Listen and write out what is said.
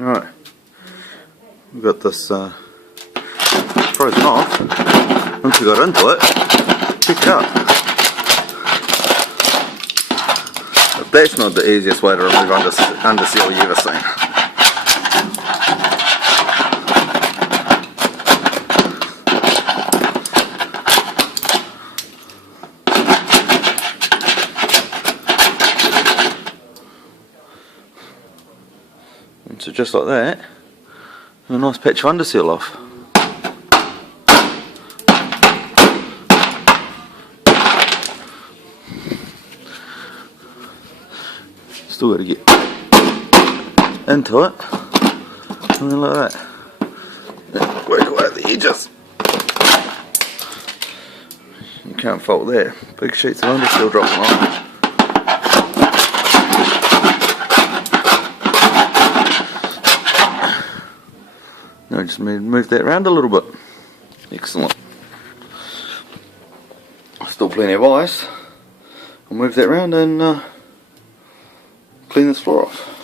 Right, we've got this frozen off. Once we got into it, pick it up. But that's not the easiest way to remove under seal you've ever seen. So just like that, and a nice patch of underseal off. Still got to get into it, and then like that. Work away at the edges. You can't fault there. Big sheets of underseal dropping off. Now just move that around a little bit. Excellent. Still plenty of ice. I'll move that around and clean this floor off.